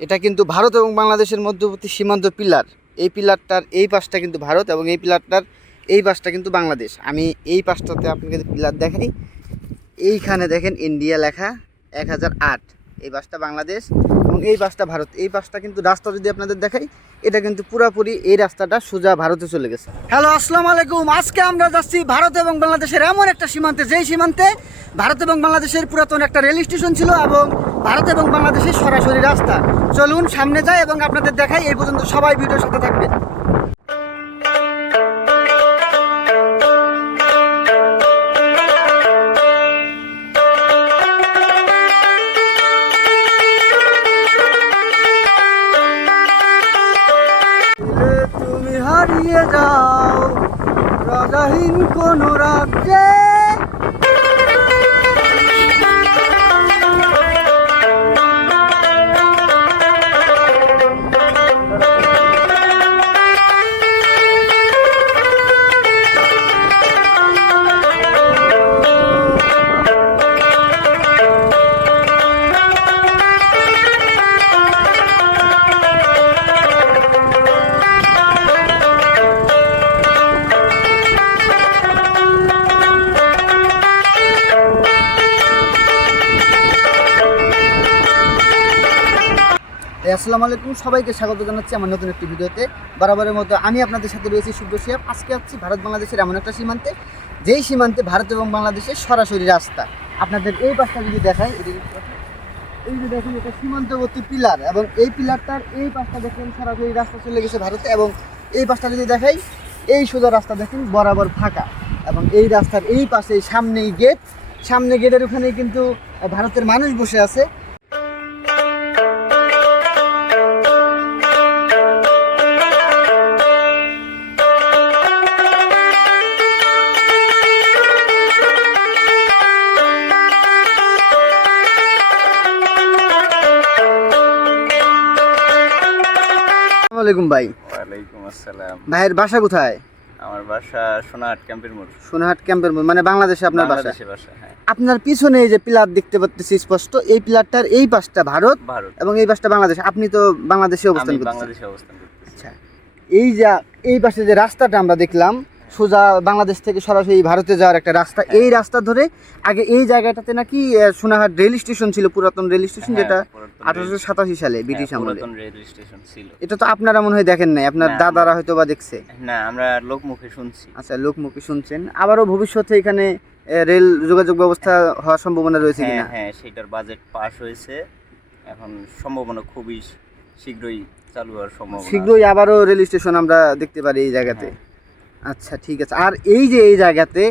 এটা কিন্তু ভারত এবং বাংলাদেশের মধ্যবর্তী সীমান্ত পিলার। এই পিলারটার এই পাশটা কিন্তু ভারত এবং এই পিলারটার এই পাশটা কিন্তু বাংলাদেশ। আমি এই পাশটাতে আপনাকে পিলার দেখাই। এইখানে দেখেন ইন্ডিয়া লেখা এক হাজার আট। এই বাসটা বাংলাদেশ এবং এই বাসটা ভারত। এই বাসটা কিন্তু রাস্তা যদি আপনাদের দেখাই, এটা কিন্তু পুরাপুরি এই রাস্তাটা সোজা ভারতে চলে গেছে। হ্যালো আসসালামু আলাইকুম আজকে আমরা যাচ্ছি ভারত এবং বাংলাদেশের এমন একটা সীমান্তে। যেই সীমান্তে ভারত এবং বাংলাদেশের পুরাতন একটা রেল স্টেশন ছিল এবং ভারত এবং বাংলাদেশের সরাসরি রাস্তা। চলুন, সামনে যাই এবং আপনাদের দেখাই। এই পর্যন্ত সবাই ভিডিওর সাথে থাকবেন। হারিয়ে যাও রাজাহীন কোন রাজ্যে আসসালামু আলাইকুম, সবাইকে স্বাগত জানাচ্ছি আমার নতুন একটি ভিডিওতে। বরাবরের মতো আমি আপনাদের সাথে রয়েছি সূর্য শিয়াব আজকে আছি ভারত বাংলাদেশের এমন একটা সীমান্তে, যেই সীমান্তে ভারত এবং বাংলাদেশের সরাসরি রাস্তা। আপনাদের এই পাশটা যদি এদিকে এই যে দেখেন, এটা সীমান্তবর্তী পিলার এবং এই পিলারটার এই পাশটা দেখেন, সরাসরি রাস্তা চলে গেছে ভারতে এবং এই পাশটা যদি দেখাই, এই সোজা রাস্তা দেখেন বরাবর ফাঁকা এবং এই রাস্তার এই পাশে সামনেই গেট। সামনে গেটের ওখানেই কিন্তু ভারতের মানুষ বসে আছে। আলাইকুম ভাই। ওয়ালাইকুম আসসালাম। ভাইয়ের বাসা কোথায়? আমার বাসা সোনাহাট ক্যাম্পের মোড়। সোনাহাট ক্যাম্পের মোড়, মানে বাংলাদেশে আপনার বাসা? হ্যাঁ। আপনার পিছনে এই যে পিলার দেখতে পাচ্ছি স্পষ্ট এই পিলারটার এই পাশটা ভারত ভারত। এবং এই পাশটা বাংলাদেশ। আপনি তো বাংলাদেশে অবস্থান করছেন বাংলাদেশে অবস্থান করতেছি। আচ্ছা এই যা এই পাশে যে রাস্তাটা আমরা দেখলাম সোজা বাংলাদেশ থেকে সরাসরি ভারতে যাওয়ার একটা রাস্তা। হ্যাঁ। এই রাস্তা ধরে আগে এই জায়গাটাতে নাকি সোনাহাট রেল স্টেশন ছিল পুরাতন রেল স্টেশন হ্যাঁ, যেটা আঠারোশো সাতাশি সালে হ্যাঁ, ব্রিটিশ আমলে। রেল স্টেশন ছিল। এটা তো আপনারা মনে হয় দেখেন নাই আপনার দাদারা হয়তো বা দেখছে। না আমরা লোকমুখে শুনছি। আচ্ছা লোকমুখী শুনছেন। আবারও ভবিষ্যতে এখানে রেল যোগাযোগ ব্যবস্থা হওয়ার সম্ভাবনা রয়েছে কিনা? হ্যাঁ সেটার বাজেট পাস হয়েছে। এখন সম্ভাবনা খুবই শীঘ্রই চালু হওয়ার সম্ভাবনা শীঘ্রই আবারও রেল স্টেশন আমরা দেখতে পারি এই জায়গাতে। আচ্ছা ঠিক আছে। আর এই যে এই জায়গাতে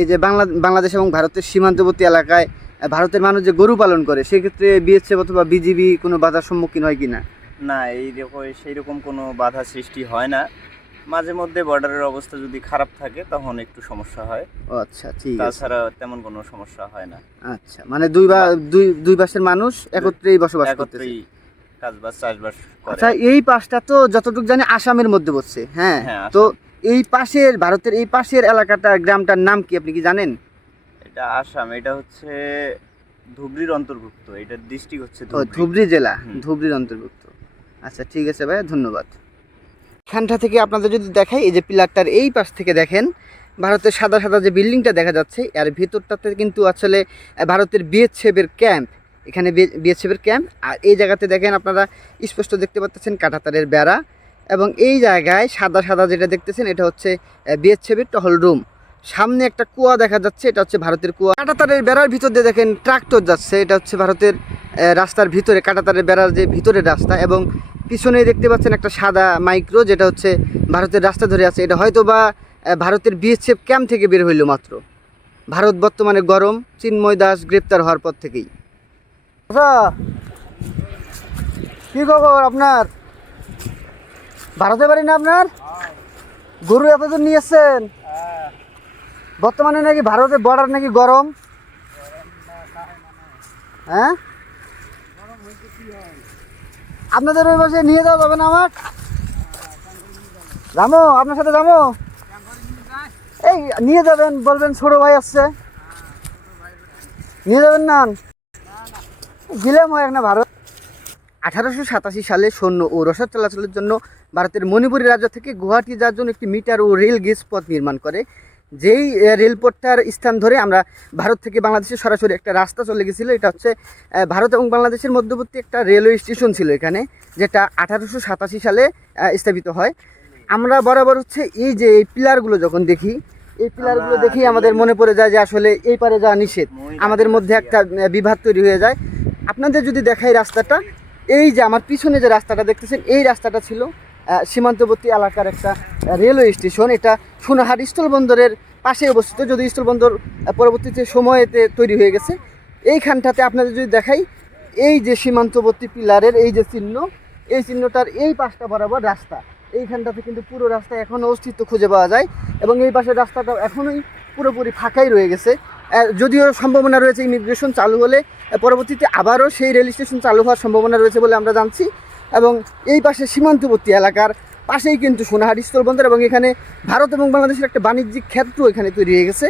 এই যে বাংলা বাংলাদেশ এবং ভারতের সীমান্তবর্তী এলাকায় ভারতের মানুষ যে গরু পালন করে সেক্ষেত্রে বিএসএফ অথবা বিজিবি কোনো বাধার সম্মুখীন হয় কিনা? না এই রকম সেই রকম কোনো বাধা সৃষ্টি হয় না। মাঝে মধ্যে বর্ডারের অবস্থা যদি খারাপ থাকে তখন একটু সমস্যা হয়। ও আচ্ছা ঠিক আছে। তাছাড়া তেমন কোনো সমস্যা হয় না। আচ্ছা মানে দুই বা দুই দুই পাশের মানুষ একত্রেই বসবাস করতেছে? একত্রেই কাজবাজ চাষবাস করে। আচ্ছা এই পাশটা তো যতটুকু জানি আসামের মধ্যে পড়ছে হ্যাঁ? হ্যাঁ, তো এই পাশের ভারতের এই পাশের এলাকাটা গ্রামটার নাম কি আপনি কি জানেন এটা আসাম এটা হচ্ছে ধুবড়ির অন্তর্ভুক্ত এটা ডিস্ট্রিক্ট হচ্ছে ধুবড়ি। জেলা। ধুবড়ির অন্তর্ভুক্ত আচ্ছা ঠিক আছে ভাই ধন্যবাদ এখানটা থেকে আপনাদের যদি দেখাই এই যে পিলারটার এই পাশ থেকে দেখেন ভারতের সাদা সাদা যে বিল্ডিংটা দেখা যাচ্ছে এর ভিতরটাতে কিন্তু আসলে ভারতের বিএসএফের ক্যাম্প এখানে বিএসএফের ক্যাম্প আর এই জায়গাতে দেখেন আপনারা স্পষ্ট দেখতে পাচ্ছেন কাঁটাতারের বেড়া এবং এই জায়গায় সাদা সাদা যেটা দেখতেছেন, এটা হচ্ছে বিএসএফের টহল রুম। সামনে একটা কুয়া দেখা যাচ্ছে, এটা হচ্ছে ভারতের কুয়া। কাঁটাতারের বেড়ার ভিতর দিয়ে দেখেন ট্রাক্টর যাচ্ছে, এটা হচ্ছে ভারতের রাস্তার ভিতরে, কাঁটাতারের বেড়ার যে ভিতরের রাস্তা এবং পিছনেই দেখতে পাচ্ছেন একটা সাদা মাইক্রো, যেটা হচ্ছে ভারতের রাস্তা ধরে আছে। এটা হয়তো বা ভারতের বিএসএফ ক্যাম্প থেকে বের হইল মাত্র। ভারত বর্তমানে গরম, চিন্ময় দাস গ্রেপ্তার হওয়ার পর থেকেই। আচ্ছা কি খবর আপনার? ভারতে বাড়ি না আপনার? গরু এতদূর নিয়ে বর্তমানে নাকি ভারতের বর্ডার নাকি গরম? হ্যাঁ? আপনাদের ওই পাশে নিয়ে যাওয়া যাবে না আমার? রামো, আপনার সাথে রামো? এই, নিয়ে যাবেন, বলবেন ছোট ভাই আসছে। নিয়ে যাবেন না? গিলাম হয় এক না ভারত আঠারোশো সাতাশি সালে সৈন্য ও রসদ চলাচলের জন্য ভারতের মণিপুরী রাজ্য থেকে গুয়াহাটি যাওয়ার জন্য একটি মিটার ও রেল গেজ পথ নির্মাণ করে। যেই রেলপথটার স্থান ধরে আমরা ভারত থেকে বাংলাদেশে সরাসরি একটা রাস্তা চলে গেছিল। এটা হচ্ছে ভারত এবং বাংলাদেশের মধ্যবর্তী একটা রেলওয়ে স্টেশন ছিল এখানে যেটা আঠারোশো সাতাশি সালে স্থাপিত হয়। আমরা বরাবর হচ্ছে এই যে এই পিলারগুলো যখন দেখি এই পিলারগুলো দেখেই আমাদের মনে পড়ে যায় যে আসলে এই পারে যাওয়া নিষেধ। আমাদের মধ্যে একটা বিভাদ তৈরি হয়ে যায়। আপনাদের যদি দেখাই রাস্তাটা এই যে আমার পিছনে যে রাস্তাটা দেখতেছেন, এই রাস্তাটা ছিল সীমান্তবর্তী এলাকার একটা রেলওয়ে স্টেশন। এটা সোনাহাট স্থলবন্দরের পাশে অবস্থিত যদি স্থলবন্দর পরবর্তীতে সময়েতে তৈরি হয়ে গেছে। এইখানটাতে আপনাদের যদি দেখাই, এই যে সীমান্তবর্তী পিলারের এই যে চিহ্ন, এই চিহ্নটার এই পাশটা বরাবর রাস্তা। এইখানটাতে কিন্তু পুরো রাস্তা এখনও অস্তিত্ব খুঁজে পাওয়া যায় এবং এই পাশের রাস্তাটা এখনোই পুরোপুরি ফাঁকাই রয়ে গেছে। যদিও সম্ভাবনা রয়েছে ইমিগ্রেশন চালু হলে পরবর্তীতে আবারও সেই রেল স্টেশন চালু হওয়ার সম্ভাবনা রয়েছে বলে আমরা জানছি। এবং এই পাশে সীমান্তবর্তী এলাকার পাশেই কিন্তু সোনাহাট স্থলবন্দর এবং এখানে ভারত এবং বাংলাদেশের একটা বাণিজ্যিক ক্ষেত্র এখানে তৈরি হয়ে গেছে।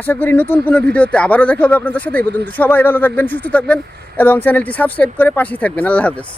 আশা করি নতুন কোনো ভিডিওতে আবারও দেখা হবে আপনাদের সাথে। এই পর্যন্ত সবাই ভালো থাকবেন, সুস্থ থাকবেন এবং চ্যানেলটি সাবস্ক্রাইব করে পাশেই থাকবেন। আল্লাহ হাফেজ।